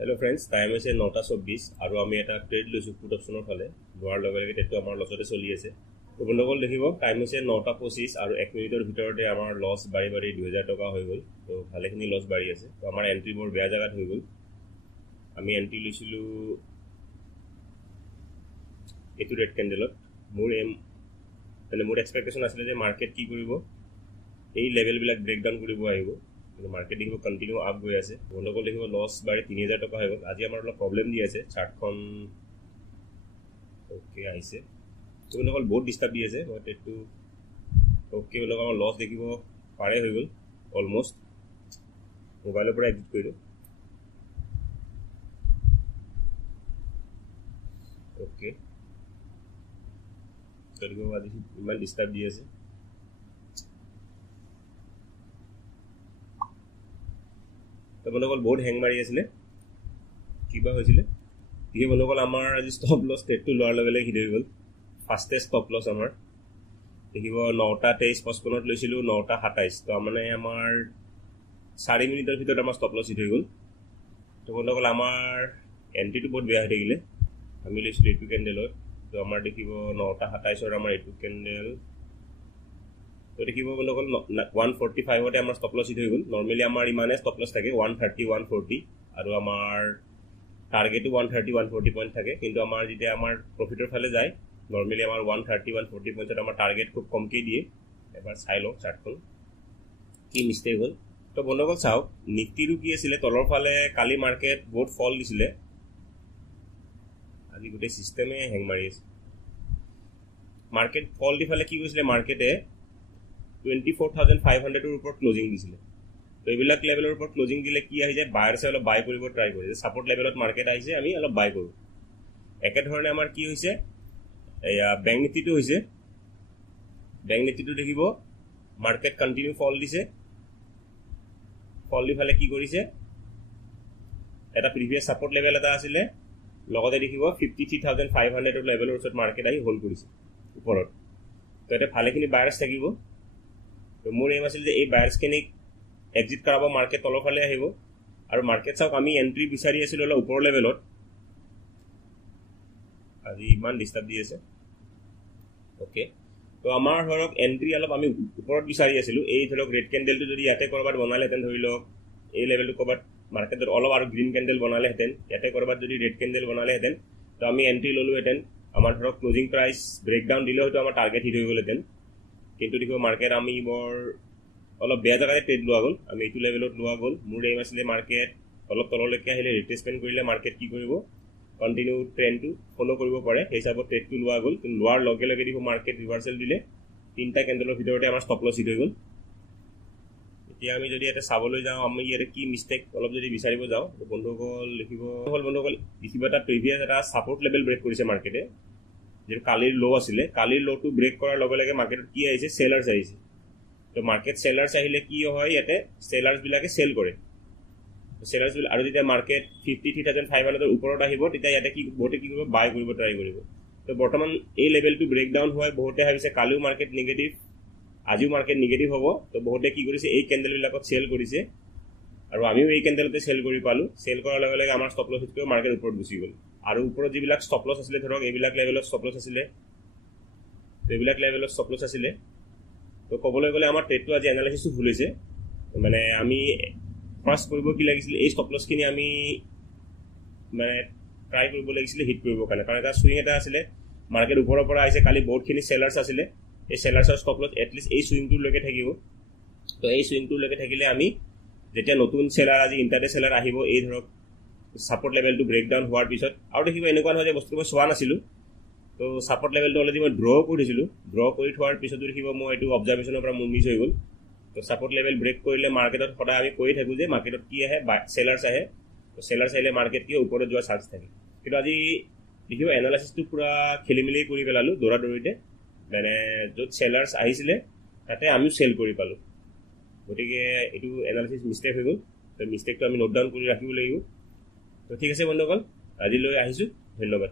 Hello friends, time is 9:24 আৰু আমি এটা ট্ৰেড লৈছো পুট অপচনৰ ফালে লোৱাৰ লগে লগে টেটটো আমাৰ লছতে চলি আছে। তো বন্ধুসকল দেখিব টাইম হৈছে 9:25 আৰু 1 মিনিটৰ ভিতৰতে আমাৰ লছ বাঢ়ি 2000 টকা হৈ গ'ল। তো ভালেখিনি লছ বাঢ়ি আছে। তো আমাৰ এন্ট্ৰি বৰ বেয়া জায়গাত হৈ গ'ল। আমি এন্ট্ৰি লৈছিলো এইটো ৰেড ক্যান্ডেলত। মোৰ এক্সপেক্টেশন আছিল যে মাৰ্কেট কি কৰিব, এই লেভেলবিলাক ব্ৰেক ডাউন কৰিব আহিব। কিন্তু মাৰ্কেট দেখিব কণ্টিনিউ আপ গৈ আছে। বন্ধুসকল দেখিব লছ বাঢ়ি 3000 টকা হৈ গ'ল। আজি আমাৰ অলপ প্ৰব্লেম দি আছে, চাৰ্টখন অ'কে আহিছে। তো বন্ধুসকল বহুত ডিষ্টাৰ্ব দি আছে। মই ট্ৰেডটো অ'কে বন্ধুসকল আমাৰ লছ দেখিব পাৰে হৈ গ'ল অলমষ্ট। মোবাইলৰ পৰা এক্সিট কৰিলোঁ। অ'কে তো দেখিব আজি ইমান ডিষ্টাৰ্ব দি আছে। তো বন্ধুসকল বহুত হেং মাৰি আছিলে, কিবা হৈছিলে ঠিক বন্ধুসকল আমাৰ আজি ষ্টপ লছ ট্ৰেডটো লোৱাৰ লগে লগে হিট হৈ গ'ল। ফাৰ্ষ্টেষ্ট ষ্টপ লছ আমাৰ দেখিব 9:23-55 লৈছিলোঁ 9:27। তো মানে আমাৰ 4 মিনিটৰ ভিতৰত আমাৰ ষ্টপ লছ হিট হৈ গ'ল। তো বন্ধুসকল আমাৰ এন্ট্ৰিটো বহুত বেয়া হৈ থাকিলে। আমি লৈছিলোঁ এইটো কেণ্ডেলত। তো আমাৰ দেখিব 9:27 আমাৰ এইটো কেণ্ডেল। তো দেখিব বন্ধুসকল 145তে আমাৰ ষ্টপ লছ হিট হৈ গ'ল। নৰ্মেলি আমাৰ ইমানে ষ্টপ লছ থাকে 130, 140 আৰু আমাৰ টাৰ্গেটো 130, 140 পইণ্ট থাকে। কিন্তু আমাৰ যেতিয়া আমাৰ প্ৰফিটৰ ফালে যায় নৰ্মেলি আমাৰ 130, 140 পইণ্টত আমাৰ টাৰ্গেট খুব কমকৈ দিয়ে। এবাৰ চাই লওঁ চাৰ্টখন কি মিষ্টেক হ'ল। তো বন্ধুসকল চাওক নিফটিটো কি আছিলে তলৰ ফালে কালি মাৰ্কেট বহুত ফল দিছিলে। আজি গোটেই চিষ্টেমে হেং মাৰি আছে। মাৰ্কেট ফল দি ফালে কি কৈছিলে, মাৰ্কেটে 24,500ৰ ওপৰত ক্লজিং দিছিলে। তো এইবিলাক লেভেলৰ ওপৰত ক্লজিং দিলে কি আহি যায়, বায়াৰ্ছে অলপ বাই কৰিব ট্ৰাই কৰিছে। ছাপৰ্ট লেভেলত মাৰ্কেট আহিছে, আমি অলপ বাই কৰোঁ। একেধৰণে আমাৰ কি হৈছে, এয়া বেংক নিফটিটো হৈছে। বেংক নিফটিটো দেখিব মাৰ্কেট কণ্টিনিউ ফল দিছে। ফল দি ফালে কি কৰিছে, এটা প্ৰিভিয়াছ ছাপৰ্ট লেভেল এটা আছিলে, লগতে দেখিব 53,500ৰ লেভেলৰ ওচৰত মাৰ্কেট আহি হোল্ড কৰিছে ওপৰত। তো এতিয়া ভালেখিনি বায়াৰ্ছ থাকিব। তো মোৰ এইম আছিল যে এই বায়াৰ্ছখিনিক এক্সিট কৰাব, মাৰ্কেট তলৰ ফালে আহিব। আৰু মাৰ্কেট চাওক আমি এণ্ট্ৰি বিচাৰি আছিলোঁ অলপ ওপৰ লেভেলত। আজি ইমান ডিষ্টাৰ্ব দি আছে। অ'কে তো আমাৰ ধৰক এণ্ট্ৰি অলপ আমি ওপৰত বিচাৰি আছিলোঁ। এই ধৰক ৰেড কেণ্ডেলটো যদি ইয়াতে ক'ৰবাত বনালেহেঁতেন, ধৰি লওক এই লেভেলটো ক'ৰবাত মাৰ্কেটত অলপ আৰু গ্ৰীণ কেণ্ডেল বনালেহেঁতেন, ইয়াতে ক'ৰবাত যদি ৰেড কেণ্ডেল বনালেহেঁতেন তো আমি এণ্ট্ৰি ল'লোহেঁতেন। আমাৰ ধৰক ক্লজিং প্ৰাইচ ব্ৰেকডাউন দিলে হয়তো আমাৰ টাৰ্গেট হিট হৈ গ'লহেঁতেন। কিন্তু দেখিব মাৰ্কেট আমি বৰ অলপ বেয়া জেগাতে ট্ৰেড লোৱা গ'ল। আমি এইটো লেভেলত লোৱা গ'ল। মোৰ এইম আছিলে মাৰ্কেট অলপ তললৈকে আহিলে ৰিট্ৰেচমেণ্ট কৰিলে মাৰ্কেট কি কৰিব, কণ্টিনিউ ট্ৰেণ্ডটো ফ'ল' কৰিব পাৰে, সেই হিচাপত ট্ৰেডটো লোৱা গ'ল। কিন্তু লোৱাৰ লগে লগে দিব মাৰ্কেট ৰিভাৰ্চেল দিলে। 3টা কেণ্ডেলৰ ভিতৰতে আমাৰ ষ্টপ লছ হিট হৈ গ'ল। এতিয়া আমি যদি ইয়াতে চাবলৈ যাওঁ, আমি ইয়াতে কি মিষ্টেক অলপ যদি বিচাৰিব যাওঁ, বন্ধুসকল বন্ধুসকল দেখিব এটা প্ৰিভিয়াছ এটা ছাপৰ্ট লেভেল ব্ৰেক কৰিছে মাৰ্কেটে, যিটো কালিৰ ল' আছিলে। কালিৰ ল'টো ব্ৰেক কৰাৰ লগে লগে মাৰ্কেটত কি আহিছে, চেলাৰ্ছ আহিছে। তো মাৰ্কেট চেলাৰ্ছ আহিলে কি হয়, ইয়াতে চেলাৰ্ছবিলাকে চেল কৰে। চেলাৰ্ছবিলাক আৰু যেতিয়া মাৰ্কেট 53,500ৰ ওপৰত আহিব তেতিয়া ইয়াতে কি বহুতে কি কৰিব, বাই কৰিব ট্ৰাই কৰিব। তো বৰ্তমান এই লেভেলটো ব্ৰেকডাউন হোৱাই বহুতে ভাবিছে কালিও মাৰ্কেট নিগেটিভ, আজিও মাৰ্কেট নিগেটিভ হ'ব। তো বহুতে কি কৰিছে, এই কেণ্ডেলবিলাকত চেল কৰিছে আৰু আমিও এই কেণ্ডেলতে চেল কৰি পালোঁ। চেল কৰাৰ লগে লগে আমাৰ ষ্টপ লছ হিট কৰি মাৰ্কেট ওপৰত গুচি গ'ল। আৰু ওপৰত যিবিলাক ষ্টপ লছ আছিলে, ধৰক এইবিলাক লেভেলত ষ্টপ লছ আছিলে, এইবিলাক লেভেলত ষ্টপ লছ আছিলে। তো ক'বলৈ গ'লে আমাৰ ট্ৰেডটো আজি এনালাইচিছটো ভুল হৈছে। মানে আমি ফাৰ্ষ্ট কৰিব কি লাগিছিলে, এই ষ্টপ লছখিনি আমি মানে ট্ৰাই কৰিব লাগিছিলে হিট কৰিবৰ কাৰণে। কাৰণ এটা চুইং এটা আছিলে, মাৰ্কেট ওপৰৰ পৰা আহিছে, কালি বহুতখিনি চেলাৰ্ছ আছিলে। এই চেলাৰ্ছৰ ষ্টপ লছ এটলিষ্ট এই চুইংটোলৈকে থাকিব। তো এই চুইংটোলৈকে থাকিলে আমি যেতিয়া নতুন চেলাৰ আজি ইণ্টাৰডে চেলাৰ আহিব, এই ধৰক ছাপৰ্ট লেভেলটো ব্ৰেকডাউন হোৱাৰ পিছত, আৰু দেখিব এনেকুৱা নহয় যে বস্তুটো মই চোৱা নাছিলোঁ। তো ছাপৰ্ট লেভেলটো অলৰেডি মই ড্ৰ কৰি থৈছিলোঁ। ড্ৰ কৰি থোৱাৰ পিছতো দেখিব মই এইটো অবজাৰ্ভেশ্যনৰ পৰা মোৰ মিছ হৈ গ'ল। তো ছাপৰ্ট লেভেল ব্ৰেক কৰিলে মাৰ্কেটত সদায় আমি কৈয়ে থাকোঁ যে মাৰ্কেটত কি আহে, চেলাৰ্ছ আহে। তো চেলাৰ্ছ আহিলে মাৰ্কেট কি ওপৰত যোৱাৰ চান্স থাকে। কিন্তু আজি দেখিব এনালাইচিছটো পূৰা খেলি মেলি কৰি পেলালোঁ দৌৰাদৌৰিতে। মানে য'ত চেলাৰ্ছ আহিছিলে তাতে আমিও চেল কৰি পালোঁ। গতিকে এইটো এনালাইচিছ মিষ্টেক হৈ গ'ল। তো মিষ্টেকটো আমি নোট ডাউন কৰি ৰাখিব লাগিব। তো ঠিক আছে বন্ধুসকল, আজিলৈ আহিছোঁ, ধন্যবাদ।